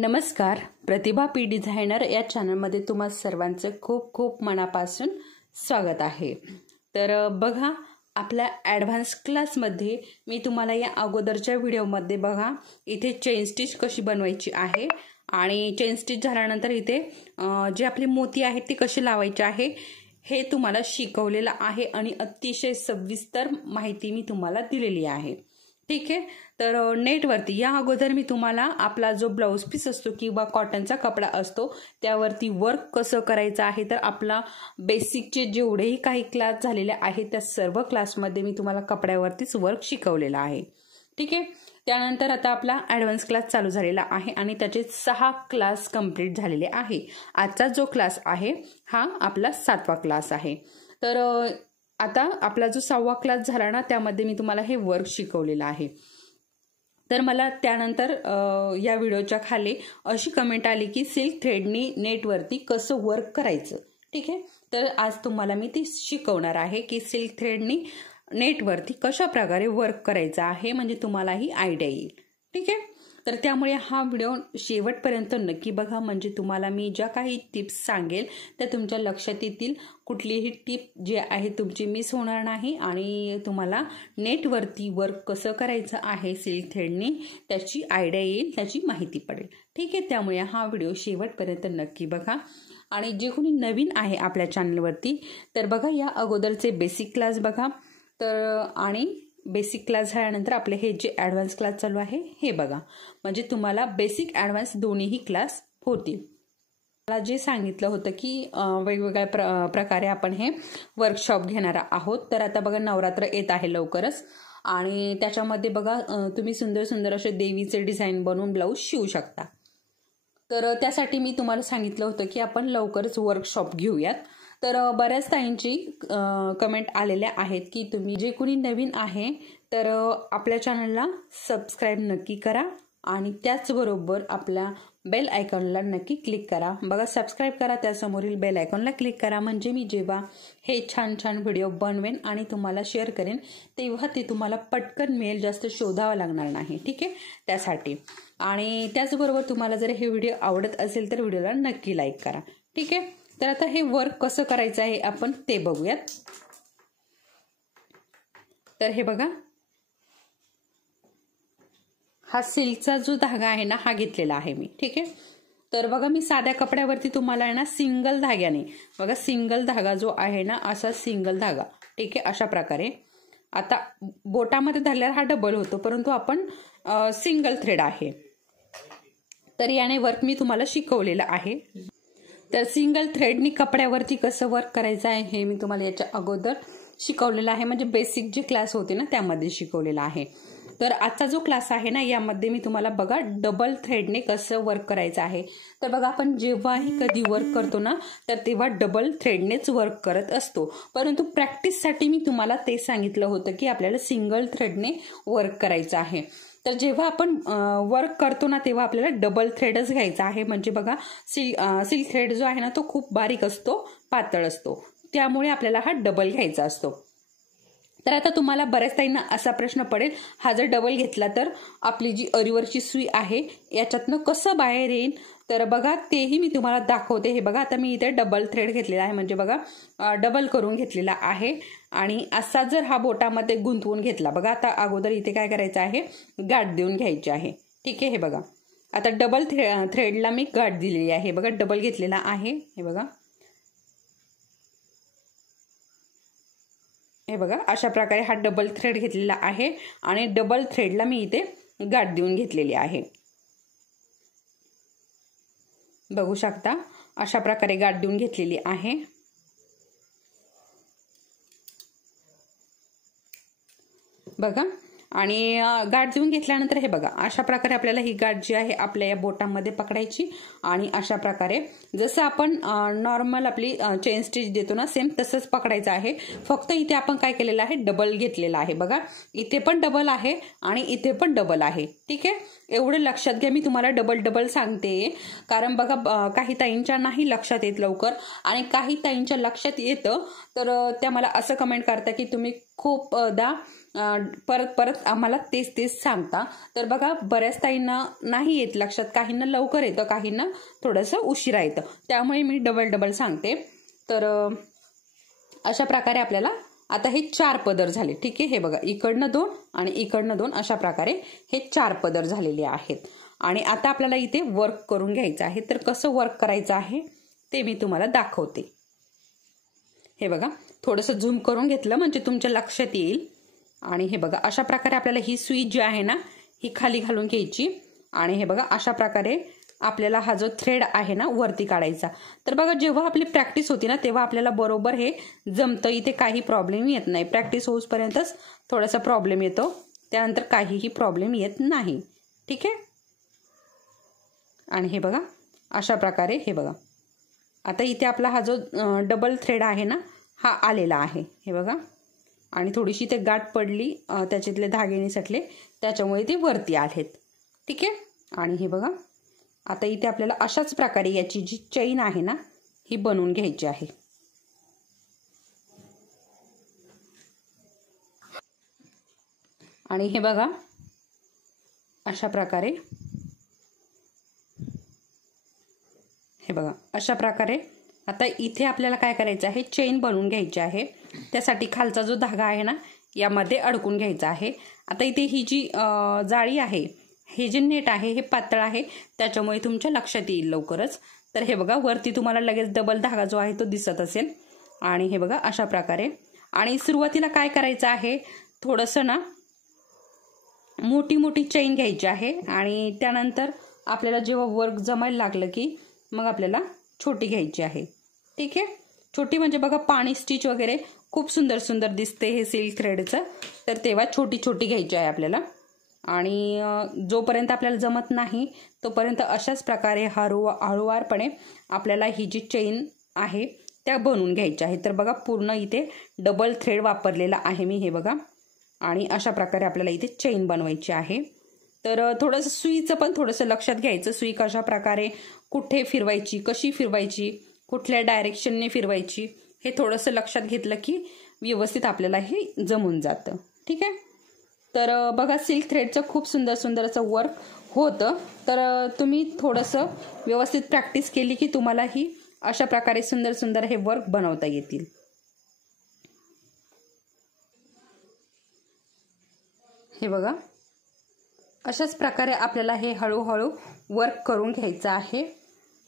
नमस्कार, प्रतिभा P designer या चॅनलमध्ये तुम्हा सर्वांचं खूप खूप मनापासून स्वागत आहे। तर बघा, आपल्या ॲडव्हान्स क्लासमध्ये मी तुम्हाला या अगोदरच्या व्हिडिओमध्ये बघा इथे चेन स्टिच कशी बनवायची आहे आणि चेन स्टिच झाल्यानंतर इथे जे आपले मोती आहेत ते कसे लावायचे आहे हे तुम्हाला शिकवलेलं आहे आणि अतिशय सविस्तर माहिती मी तुम्हाला दिलेली आहे। ठीक आहे, तर नेटवरती या अगोदर मी तुम्हाला आपला जो ब्लाउज पीस असतो किंवा कॉटनचा कपडा असतो त्यावरती वर्क कसं करायचं आहे, तर आपला बेसिकचे जेवढेही काही क्लास झालेले आहेत त्या सर्व क्लासमध्ये मी तुम्हाला कपड्यावरतीच वर्क शिकवलेला आहे। ठीक आहे, त्यानंतर आता आपला ॲडव्हान्स क्लास चालू झालेला आहे आणि त्याचे 6 क्लास कंप्लीट झालेले आहे। आजचा जो क्लास आहे हा आपला 7वा क्लास आहे। तर आता आपला जो 6वा क्लास झाला ना त्यामध्ये मी तुम्हाला हे वर्क शिकवलेलं आहे। तर मला त्यानंतर या व्हिडिओच्या खाली अशी कमेंट आली की सिल्क थ्रेडनी नेटवरती कसं वर्क करायचं। ठीक आहे, तर आज तुम्हाला मी ते शिकवणार आहे की सिल्क थ्रेडनी नेटवरती कशा प्रकारे वर्क करायचं आहे, म्हणजे तुम्हालाही आयडिया येईल। ठीक आहे, तर त्यामुळे हा व्हिडिओ शेवटपर्यंत नक्की बघा, म्हणजे तुम्हाला मी ज्या काही टिप्स सांगेल त्या तुमच्या लक्षात येतील। कुठलीही टिप जी आहे तुमची मिस होणार नाही आणि तुम्हाला नेटवरती वर्क कसं करायचं आहे सिल्क थ्रेडनी त्याची आयडिया येईल, त्याची माहिती पडेल। ठीक आहे, त्यामुळे हा व्हिडिओ शेवटपर्यंत नक्की बघा। आणि जे कोणी नवीन आहे आपल्या चॅनलवरती तर बघा, या अगोदरचे बेसिक क्लास बघा, तर आणि बेसिक क्लास झाल्यानंतर आपले हे जे ॲडव्हान्स क्लास चालू आहे हे बघा, म्हणजे तुम्हाला बेसिक ॲडव्हान्स दोन्हीही क्लास होतील। मला जे सांगितलं होतं की वेगवेगळ्या प्रकारे आपण हे वर्कशॉप घेणार आहोत। तर आता बघा, नवरात्र येत आहे लवकरच आणि त्याच्यामध्ये बघा तुम्ही सुंदर सुंदर असे देवीचे डिझाईन बनवून ब्लाऊज शिवू शकता। तर त्यासाठी मी तुम्हाला सांगितलं होतं की आपण लवकरच वर्कशॉप घेऊयात। तर बऱ्याच ताईंची कमेंट आलेल्या आहेत की तुम्ही जे कोणी नवीन आहे तर आपल्या चॅनलला सबस्क्राईब नक्की करा आणि त्याचबरोबर आपल्या बेल आयकॉनला नक्की क्लिक करा। बघा, सबस्क्राईब करा, त्यासमोरील बेल आयकॉनला क्लिक करा, म्हणजे मी जेव्हा हे छान छान व्हिडिओ बनवेन आणि तुम्हाला शेअर करेन तेव्हा ते तुम्हाला पटकन मिळेल, जास्त शोधावं लागणार नाही। ठीक आहे, त्यासाठी। आणि त्याचबरोबर तुम्हाला जर हे व्हिडिओ आवडत असेल तर व्हिडिओला नक्की लाईक करा। ठीक आहे, तर आता हे वर्क कसं करायचं आहे आपण ते बघूयात। तर हे बघा, हा सिल्कचा जो धागा आहे ना हा घेतलेला आहे मी। ठीक आहे, तर बघा मी साध्या कपड्यावरती तुम्हाला आहे ना सिंगल धाग्याने बघा, सिंगल धागा जो आहे ना असा सिंगल धागा, ठीक आहे, अशा प्रकारे। आता बोटामध्ये धरल्यावर हा डबल होतो, परंतु आपण सिंगल थ्रेड आहे, तर याने वर्क मी तुम्हाला शिकवलेलं आहे। तर सिंगल थ्रेडनी कपड्यावरती कसं वर्क करायचं आहे हे मी तुम्हाला याच्या अगोदर शिकवलेलं आहे, म्हणजे बेसिक जे क्लास होते ना त्यामध्ये शिकवलेलं आहे। तर आजचा जो क्लास आहे ना यामध्ये मी तुम्हाला बघा डबल थ्रेडने कसं वर्क करायचं आहे। तर बघा, आपण जेव्हाही कधी वर्क करतो ना तर तेव्हा डबल थ्रेडनेच वर्क करत असतो, परंतु प्रॅक्टिससाठी मी तुम्हाला ते सांगितलं होतं की आपल्याला सिंगल थ्रेडने वर्क करायचं आहे। तर जेव्हा आपण वर्क करतो ना तेव्हा आपल्याला डबल थ्रेडच घ्यायचा आहे, म्हणजे बघा सिल्क थ्रेड जो आहे ना तो खूप बारीक असतो, पातळ असतो, त्यामुळे आपल्याला हा डबल घ्यायचा असतो। तर आता तुम्हाला बऱ्याच ताईंना असा प्रश्न पडेल, हा जर डबल घेतला तर आपली जी अरीवरची सुई आहे याच्यातनं कसं बाहेर येईल, तर बघा तेही मी तुम्हाला दाखवते। हे बघा, आता मी इथे डबल थ्रेड घेतलेला आहे, म्हणजे बघा डबल करून घेतलेला आहे आणि असा जर हा बोटामध्ये गुंतवून घेतला, बघा आता अगोदर इथे काय करायचं आहे, गाठ देऊन घ्यायची आहे। ठीक आहे, हे बघा आता डबल थ्रेडला मी गाठ दिलेली आहे, बघा डबल घेतलेला आहे। हे बघा, हे बघा अशा प्रकारे हा डबल थ्रेड घेतलेला आहे आणि डबल थ्रेडला मी इथे गाठ देऊन घेतलेली आहे। बघू शकता, अशा प्रकारे गाठ देऊन घेतलेली आहे। बघा, आणि गाठ देऊन घेतल्यानंतर हे बघा अशा प्रकारे आपल्याला ही गाठ जी आहे आपल्या या बोटामध्ये पकडायची आणि अशा प्रकारे जसं आपण नॉर्मल आपली चेन स्टिच देतो ना सेम तसंच पकडायचं आहे। फक्त इथे आपण काय केलेलं आहे, डबल घेतलेला आहे। बघा, इथे पण डबल आहे आणि इथे पण डबल आहे। ठीक आहे, एवढं लक्षात घ्या, मी तुम्हाला डबल डबल सांगते, कारण बघा काही ताईंच्या नाही लक्षात येत लवकर आणि काही ताईंच्या लक्षात येतं, तर त्या मला असं कमेंट करतात की तुम्ही खूपदा परत परत आम्हाला तेच तेच सांगता. तर बघा बऱ्याच ताईंना नाही येत लक्षात, काहींना लवकर येतं, काहींना थोडंसं उशिरा येतं, त्यामुळे मी डबल सांगते. तर अशा प्रकारे आपल्याला आता हे 4 पदर झाले. ठीक आहे, हे बघा इकडनं 2 आणि इकडनं 2 अशा प्रकारे हे 4 पदर झालेले आहेत. आणि आता आपल्याला इथे वर्क करून घ्यायचं आहे. तर कसं वर्क करायचं आहे ते मी तुम्हाला दाखवते. हे बघा थोडंसं झूम करून घेतलं म्हणजे तुमच्या लक्षात येईल. आणि हे बघा अशा प्रकारे आपल्याला ही सुई जी आहे ना ही खाली घालून घ्यायची. आणि हे बघा अशा प्रकारे आपल्याला हा जो थ्रेड आहे ना वरती काढायचा. तर बघा जेव्हा आपली प्रॅक्टिस होती ना तेव्हा आपल्याला बरोबर हे जमतं, इथे काही प्रॉब्लेम येत नाही. प्रॅक्टिस होऊपर्यंतच थोडासा प्रॉब्लेम येतो, त्यानंतर काहीही प्रॉब्लेम येत नाही. ठीक आहे. आणि हे बघा अशा प्रकारे हे बघा आता इथे आपला हा जो डबल थ्रेड आहे ना हा आलेला आहे. हे बघा आणि थोडीशी ते गाठ पडली, त्याच्यातले धागे निसटले, त्याच्यामुळे ते वरती आलेत. ठीक आहे. आणि हे बघा आता इथे आपल्याला अशाच प्रकारे याची जी चेन आहे ना ही बनवून घ्यायची आहे. आणि हे बघा अशा प्रकारे हे बघा अशा प्रकारे आता इथे आपल्याला काय करायचं आहे, चेन बनवून घ्यायची आहे. त्यासाठी खालचा जो धागा आहे ना यामध्ये अडकून घ्यायचा आहे. आता इथे ही जी जाळी आहे, हे जे नेट आहे हे पातळ आहे, त्याच्यामुळे तुमच्या लक्षात येईल लवकरच. तर हे बघा वरती तुम्हाला लगेच डबल धागा जो आहे तो दिसत असेल. आणि हे बघा अशा प्रकारे. आणि सुरुवातीला काय करायचं आहे, थोडंसं ना मोठी चेन घ्यायची आहे. आणि त्यानंतर आपल्याला जेव्हा वर्क जमायला लागलं की मग आपल्याला छोटी घ्यायची आहे. ठीक आहे. छोटी म्हणजे बघा पाणी स्टिच वगैरे खूप सुंदर दिसते हे सिल्क थ्रेडचं. तर तेव्हा छोटी घ्यायची आहे आपल्याला. आणि जोपर्यंत आपल्याला जमत नाही तोपर्यंत अशाच प्रकारे हळूवारपणे आपल्याला ही जी चेन आहे त्या बनवून घ्यायच्या आहे. तर बघा पूर्ण इथे डबल थ्रेड वापरलेला आहे मी. हे बघा आणि अशा प्रकारे आपल्याला इथे चेन बनवायची आहे. तर थोडंसं सुईचं पण थोडंसं लक्षात घ्यायचं, सुई कशा प्रकारे कुठे फिरवायची, कशी फिरवायची, कुठल्या डायरेक्शनने फिरवायची, हे थोडंसं लक्षात घेतलं की व्यवस्थित आपल्याला हे जमून जातं. ठीक आहे. तर बघा सिल्क थ्रेडचं खूप सुंदर असं वर्क होतं. तर तुम्ही थोडंसं व्यवस्थित प्रॅक्टिस केली की तुम्हाला ही अशा प्रकारे सुंदर हे वर्क बनवता येतील. हे बघा अशाच प्रकारे आपल्याला हे हळूहळू वर्क करून घ्यायचं आहे.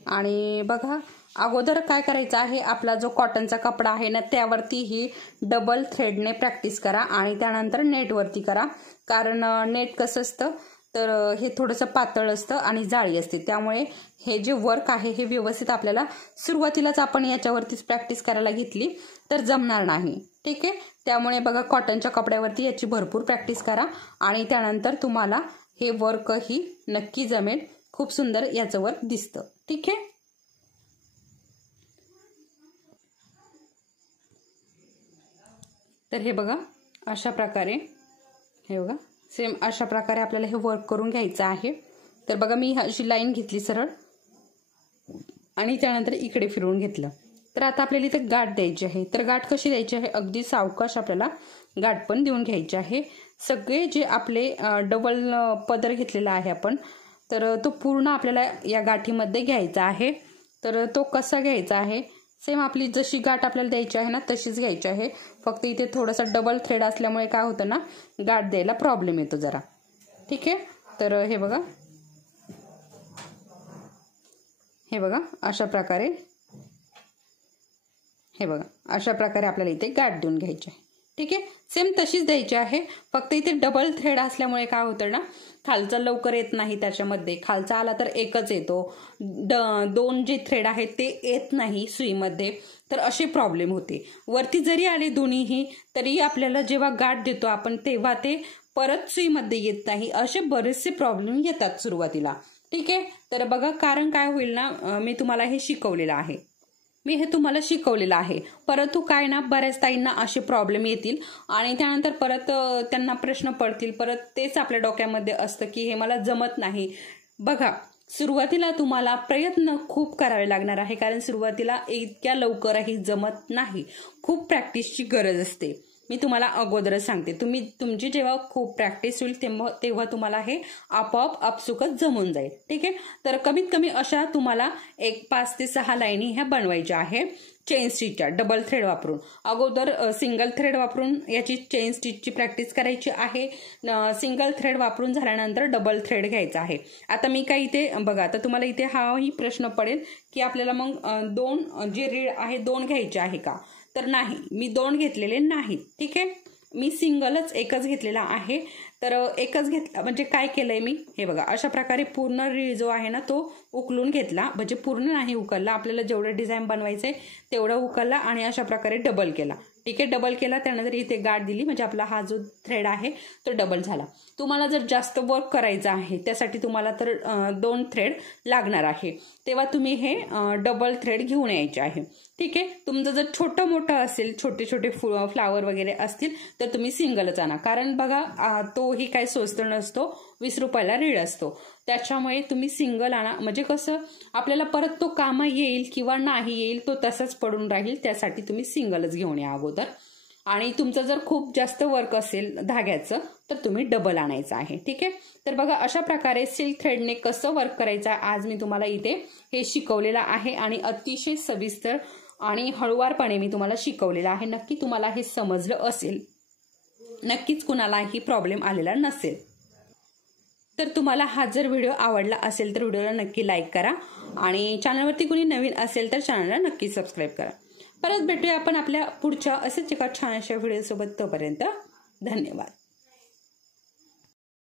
आणि बघा अगोदर काय करायचं आहे, आपला जो कॉटनचा कपडा आहे ना त्यावरती ही डबल थ्रेडने प्रॅक्टिस करा आणि त्यानंतर नेटवरती करा. कारण नेट कसं असतं तर हे थोडंसं पातळ असतं आणि जाळी असते, त्यामुळे हे जे वर्क आहे हे व्यवस्थित आपल्याला सुरुवातीलाच आपण याच्यावरतीच प्रॅक्टिस करायला घेतली तर जमणार नाही. ठीक आहे. त्यामुळे बघा कॉटनच्या कपड्यावरती याची भरपूर प्रॅक्टिस करा आणि त्यानंतर तुम्हाला हे वर्क ही नक्की जमेल. खूप सुंदर याचं वर्क दिसतं. ठीक आहे. तर हे बघा अशा प्रकारे हे बघा सेम अशा प्रकारे आपल्याला हे वर्क करून घ्यायचं आहे. तर बघा मी अशी लाईन घेतली सरळ आणि त्यानंतर इकडे फिरवून घेतलं. तर आता आपल्याला इथे गाठ द्यायची आहे. तर गाठ कशी द्यायची आहे, अगदी सावकाश आपल्याला गाठ पण देऊन घ्यायची आहे. सगळे जे आपले डबल पदर घेतलेला आहे आपण, तर तो पूर्ण आपल्याला या गाठीमध्ये घ्यायचा आहे. तर तो कसा घ्यायचा आहे, सेम आपली जशी गाठ आपल्याला द्यायची आहे ना तशीच घ्यायची आहे. फक्त इथे थोडासा डबल थ्रेड असल्यामुळे काय होतं ना गाठ द्यायला प्रॉब्लेम येतो जरा. ठीक आहे. तर हे बघा अशा प्रकारे अशा प्रकारे आपल्याला इथे गाठ देऊन घ्यायची आहे. ठीक आहे. सेम तशीच द्यायची आहे, फक्त इथे डबल थ्रेड असल्यामुळे काय होतं ना खालचा लवकर येत नाही, त्याच्यामध्ये खालचा आला तर एकच येतो, 2 जे थ्रेड आहेत ते येत नाही सुईमध्ये, तर असे प्रॉब्लेम होते. वरती जरी आले दोन्हीही तरी आपल्याला जेव्हा गाठ देतो आपण तेव्हा ते परत सुईमध्ये येत नाही, असे बरेचसे प्रॉब्लेम येतात सुरुवातीला. ठीक आहे. तर बघा कारण काय होईल ना, मी तुम्हाला हे शिकवलेलं आहे, परंतु काय ना बऱ्याच ताईंना असे प्रॉब्लेम येतील आणि त्यानंतर परत त्यांना प्रश्न पडतील, परत तेच आपल्या डोक्यामध्ये असतं की हे मला जमत नाही. बघा सुरुवातीला तुम्हाला प्रयत्न खूप करावे लागणार आहे, कारण सुरुवातीला इतक्या लवकरही जमत नाही, खूप प्रॅक्टिसची गरज असते. मी तुम्हाला अगोदरच सांगते. तुमची जेव्हा खूप प्रॅक्टिस होईल तेव्हा तुम्हाला हे आपोआप आपसुकच जमून जाईल. ठीक आहे. तर कमीत कमी अशा तुम्हाला 5 ते 6 लाईनी ह्या बनवायच्या आहे चेन स्टिचच्या डबल थ्रेड वापरून. अगोदर सिंगल थ्रेड वापरून याची चेन स्टिचची प्रॅक्टिस करायची आहे. सिंगल थ्रेड वापरून झाल्यानंतर डबल थ्रेड घ्यायचा आहे. आता मी काय इथे बघा, आता तुम्हाला इथे हाही प्रश्न पडेल की आपल्याला मग 2 जे रीळ आहे 2 घ्यायचे आहे का? तर नाही, मी 2 घेतलेले नाहीत. ठीक आहे. मी सिंगलच एकच घेतलेला आहे. तर एकच घेतला म्हणजे काय केलंय मी, हे बघा अशा प्रकारे पूर्ण रीळ जो आहे ना तो उकलून घेतला. म्हणजे पूर्ण नाही उकलला, आपल्याला जेवढं डिझाईन बनवायचंय तेवढं उकलला आणि अशा प्रकारे डबल केला. ठीक आहे. डबल केला, त्यानंतर इथे गाठ दिली म्हणजे आपला हा जो थ्रेड आहे तो डबल झाला. तुम्हाला जर जास्त वर्क करायचं आहे त्यासाठी तुम्हाला तर 2 थ्रेड लागणार आहे, तेव्हा तुम्ही हे डबल थ्रेड घेऊन यायचे आहे. ठीक आहे. तुमचं जर छोटं मोठं असेल, छोटे छोटे फ्लावर वगैरे असतील तर तुम्ही सिंगलच आणा. कारण बघा तोही काही स्वस्त नसतो, 20 रुपयाला रीळ असतो. त्याच्यामुळे तुम्ही सिंगल आणा. म्हणजे कसं आपल्याला परत तो कामा येईल किंवा नाही येईल, तो तसंच पडून राहील. त्यासाठी तुम्ही सिंगलच घेऊन या अगोदर. आणि तुमचं जर खूप जास्त वर्क असेल धाग्याचं तर तुम्ही डबल आणायचं आहे. ठीक आहे. तर बघा अशा प्रकारे सिल्क थ्रेडने कसं वर्क करायचं आज मी तुम्हाला इथे हे शिकवलेलं आहे आणि अतिशय सविस्तर आणि हळूवारपणे मी तुम्हाला शिकवलेलं आहे. नक्की तुम्हाला हे समजलं असेल, नक्कीच कुणालाही प्रॉब्लेम आलेला नसेल. तर तुम्हाला हा जर व्हिडिओ आवडला असेल तर व्हिडिओला नक्की लाईक करा आणि चॅनलवरती कुणी नवीन असेल तर चॅनलला नक्की सबस्क्राईब करा. परत भेटूया आपण आपल्या पुढच्या असेच एका छान अशा व्हिडिओसोबत. तोपर्यंत धन्यवाद.